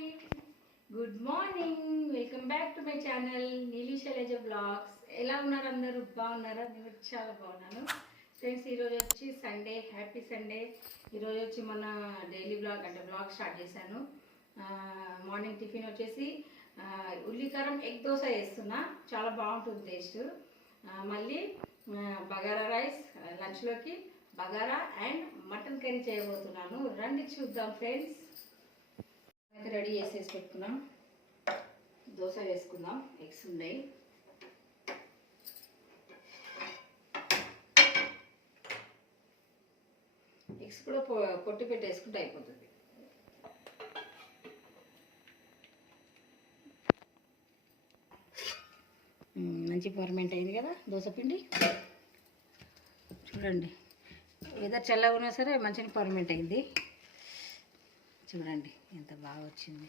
Good morning, welcome back to my channel నీలి Shailaja blogs. ఎలా ఉన్నారు అందరూ? బాగున్నారా? నేను చాలా బాగున్నాను ఫ్రెండ్స్. ఈరోజు వచ్చి సండే, హ్యాపీ సండే. ఈరోజు వచ్చి మన డైలీ బ్లాగ్ అంటే బ్లాగ్ స్టార్ట్ చేశాను. మార్నింగ్ టిఫిన్ వచ్చేసి ఉల్లికారం ఎగ్ దోశ వేస్తున్నా, చాలా బాగుంటుంది టేస్ట్. మళ్ళీ బగారా రైస్, లంచ్లోకి బగారా అండ్ మటన్ కర్రీ చేయబోతున్నాను. రండి చూద్దాం ఫ్రెండ్స్. అయితే రెడీ చేసేసి పెట్టుకున్నాం. దోశ వేసుకుందాం. ఎగ్స్ ఉన్నాయి. ఎగ్స్ కూడా పొట్టు పెట్టేసుకుంటే అయిపోతుంది. మంచి పర్మెంట్ అయింది కదా దోశ పిండి. చూడండి, వెదర్ చల్లగా ఉన్నా సరే మంచిగా పర్మెంట్ అయింది. చూడండి ఎంత బాగా వచ్చింది.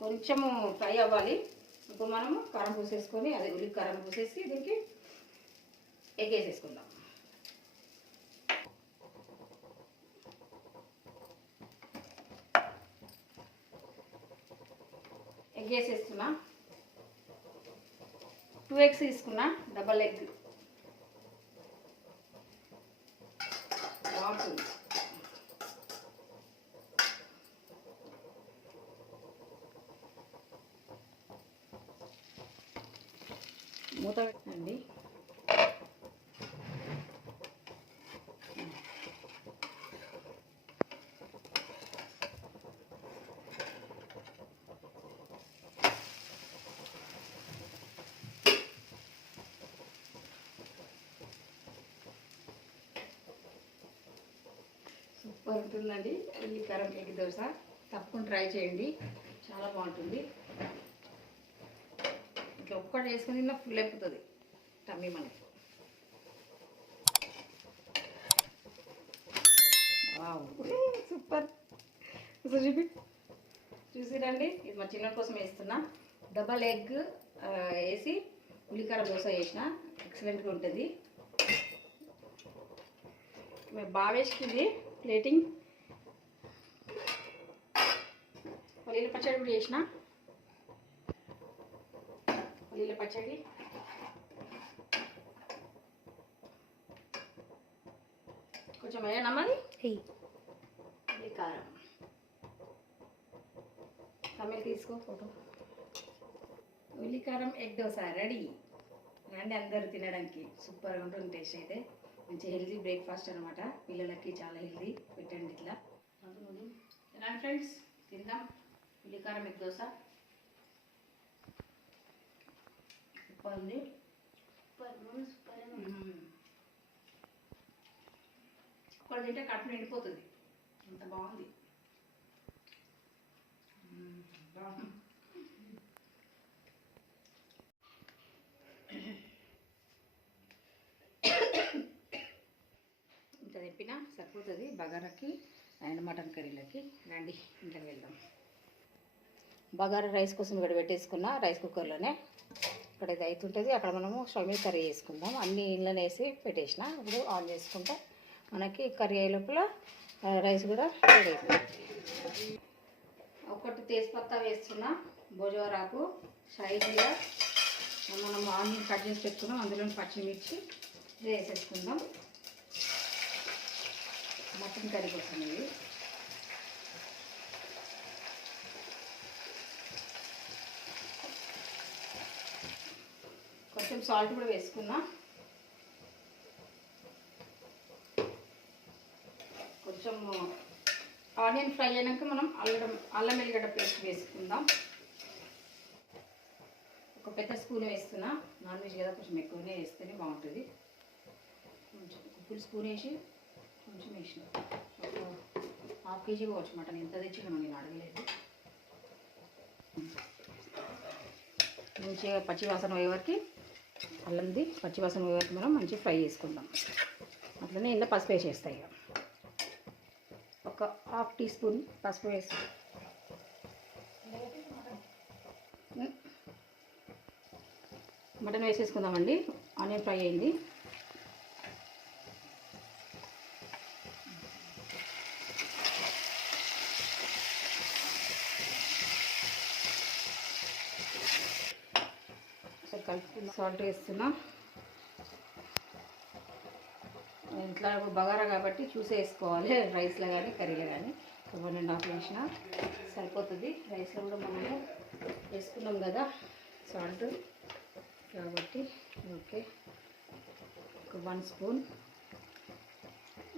కొంచెము ఫ్రై అవ్వాలి. ఇప్పుడు మనము కారం పూసేసుకొని, అదే ఉల్లి కారం పూసేసి దీనికి ఎగ్ వేసేసుకుందాం. ఎగ్ వేసేస్తున్నా. 2 eggs తీసుకున్నా, డబల్ ఎగ్ బాగుంటుంది. మూత పెట్టండి. సూపర్ ఉంటుందండి ఉల్లి కారం ఎగ్ దోశ. తప్పకుండా ట్రై చేయండి, చాలా బాగుంటుంది. ఇట్లా ఒక్కటి వేసుకొని తిన్నా ఫుల్ అయిపోతుంది టమ్మీ మనకి. Wow, super. చూసిరండి, ఇది మా చిన్న కోసం వేస్తున్నా. డబల్ ఎగ్ వేసి ఉల్లికార దోశ వేసిన, ఎక్సలెంట్గా ఉంటుంది. మేము బాగా వేసుకుంది ప్లేటింగ్. పల్లీల పచ్చడి కూడా చేసిన. పల్లీల పచ్చడి, కొంచెం వేయనమ్మది ఇది కారం. తమిళ తీసుకో ఫోటో. ఉల్లికారం ఎగ్ దోశ రెడీ. రండి అందరూ తినడానికి. సూపర్గా ఉంటుంది టేస్ట్. అయితే మంచి హెల్తీ బ్రేక్ఫాస్ట్ అనమాట. పిల్లలకి చాలా హెల్తీ. పెట్టండి ఇట్లా. రండి ఫ్రెండ్స్, తిందాం ఉల్లికారం ఎగ్ దోశ. సూపర్ ఉంది. ఒక్కటి తింటే కడుపు నిండిపోతుంది, అంత బాగుంది. ఇంత తెప్పినా సరిపోతుంది బగారాకి అండ్ మటన్ కర్రీలకి. రండి ఇంట్లోకి వెళ్దాం. బగారా రైస్ కోసం ఇక్కడ పెట్టేసుకున్న రైస్ కుక్కర్లోనే. ఇక్కడ ఇది అవుతుంటుంది, అక్కడ మనము స్టవ్ మీద కర్రీ చేసుకుందాం. అన్ని ఇంట్లోనే వేసి పెట్టేసిన. ఇప్పుడు ఆన్ చేసుకుంటే మనకి కర్రీ అయ్యే లోపల రైస్ కూడా రెడీ అయిపోతుంది. ఒకటి తేజ్పత్తా వేస్తున్నా, భోజవరాకు, షాయిగా మనం ఆనియన్ కట్ చేసి పెట్టుకున్నాం, అందులో పచ్చిమిర్చి వేసేసుకుందాం. మటన్ కర్రీ కోసం ఇది. కొంచెం సాల్ట్ కూడా వేసుకున్నా. కొంచెం ఆనియన్ ఫ్రై అయినాక మనం అల్లం ఎల్లిగడ్డ పేస్ట్ వేసుకుందాం. ఒక పెద్ద స్పూన్ వేస్తున్నా. నాన్ వెజ్ కదా, కొంచెం ఎక్కువనే వేస్తేనే బాగుంటుంది. కొంచెం ఫుల్ స్పూన్ వేసి కొంచెం వేసిన. ఒక 1/2 kg కావచ్చు మటన్. ఎంత తెచ్చినామో నేను అడగలేదు. మంచిగా పచ్చి వాసన పోయే వరకు అల్లంది పచ్చివాసన వరకు మనం మంచిగా ఫ్రై చేసుకుందాం. అట్లనే ఇంట్లో పసుపు వేసేస్తాయి. ఒక హాఫ్ టీ స్పూన్ పసుపు వేసి మటన్ వేసేసుకుందామండి. ఆనియన్ ఫ్రై అయింది. కలుపుకున్న సాల్ట్ వేస్తున్నా. ఇంట్లో బగారా కాబట్టి చూసి వేసుకోవాలి, రైస్లో కానీ కర్రీలో కానీ. 1.5 వేసిన సరిపోతుంది. రైస్లో కూడా మనము వేసుకున్నాం కదా సాల్ట్ కాబట్టి. ఓకే, ఒక 1 స్పూన్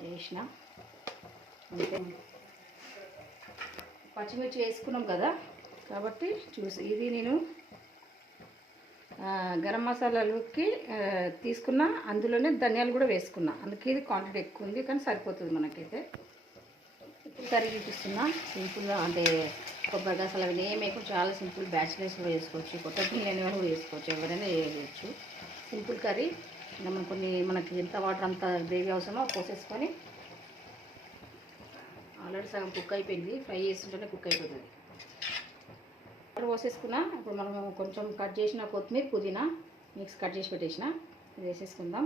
వేసిన. అంతే. పచ్చిమిర్చి వేసుకున్నాం కదా కాబట్టి చూసి ఇది నేను గరం మసాలాలకి తీసుకున్న, అందులోనే ధనియాలు కూడా వేసుకున్నా. అందుకే ఇది క్వాంటిటీ ఎక్కువ ఉంది కానీ సరిపోతుంది మనకైతే. కర్రీ చూపిస్తున్నా సింపుల్గా, అంటే కొబ్బరి గసాలు అవి ఏమేమి చాలా సింపుల్. బ్యాచిలర్స్ కూడా వేసుకోవచ్చు, కొత్త పిల్లలు కూడా వేసుకోవచ్చు, ఎవరైనా వేయవచ్చు. Simple curry. ఇంకా మనం మనకి ఎంత వాటర్ అంత గ్రేవీ అవసరమో పోసేసుకొని, ఆల్రెడీ సగం కుక్ అయిపోయింది. ఫ్రై చేస్తుంటేనే కుక్ అయిపోతుంది. పోసేసుకున్నా. ఇప్పుడు మనం కొంచెం కట్ చేసిన కొత్తిమీర, పుదీనా మిక్స్ కట్ చేసి పెట్టేసిన ఇది వేసేసుకుందాం.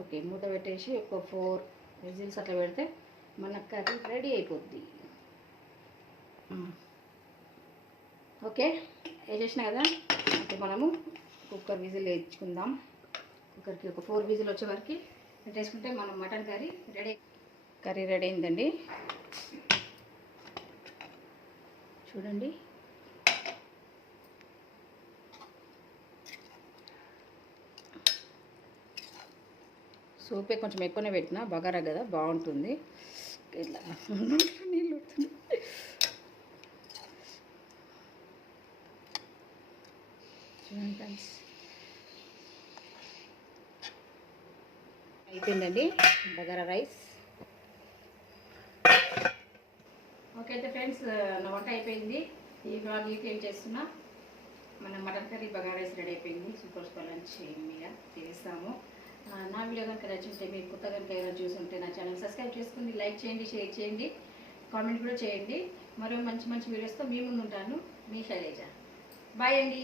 ఓకే, మూత పెట్టేసి ఒక 4 విజిల్స్ అట్లా పెడితే మన కర్రీ రెడీ అయిపోద్ది. ఓకే, వేసేసిన కదా. ఇప్పుడు మనము కుక్కర్ విజిల్ వేయించుకుందాం. కుక్కర్కి ఒక 4 విజిల్ వచ్చే వరకు పెట్టేసుకుంటే మనం మటన్ కర్రీ రెడీ అయిందండి. చూడండి, సూపే కొంచెం ఎక్కువనే పెట్టిన, బగారా కదా బాగుంటుంది. ఇట్లా నీళ్ళు వస్తుంది. చూడండి ఫ్రెండ్స్, అయిపోయిందండి బగారా రైస్. ఓకే అయితే ఫ్రెండ్స్, నా వంట అయిపోయింది. ఈ బ్లాగ్ ఏం చేస్తున్నా, మన mutton curry bagara rice ready అయిపోయింది. సూపర్ లంచ్ మీద చేస్తాము. నా వీడియో కనుక నచ్చుంటే, మీరు కొత్త కనుక ఏదైనా చూసుంటే నా ఛానల్ సబ్స్క్రైబ్ చేసుకుని లైక్ చేయండి, షేర్ చేయండి, కామెంట్ కూడా చేయండి. మరో మంచి వీడియోస్తో మీ ముందు ఉంటాను. మీ శైలజ. బాయ్ అండి.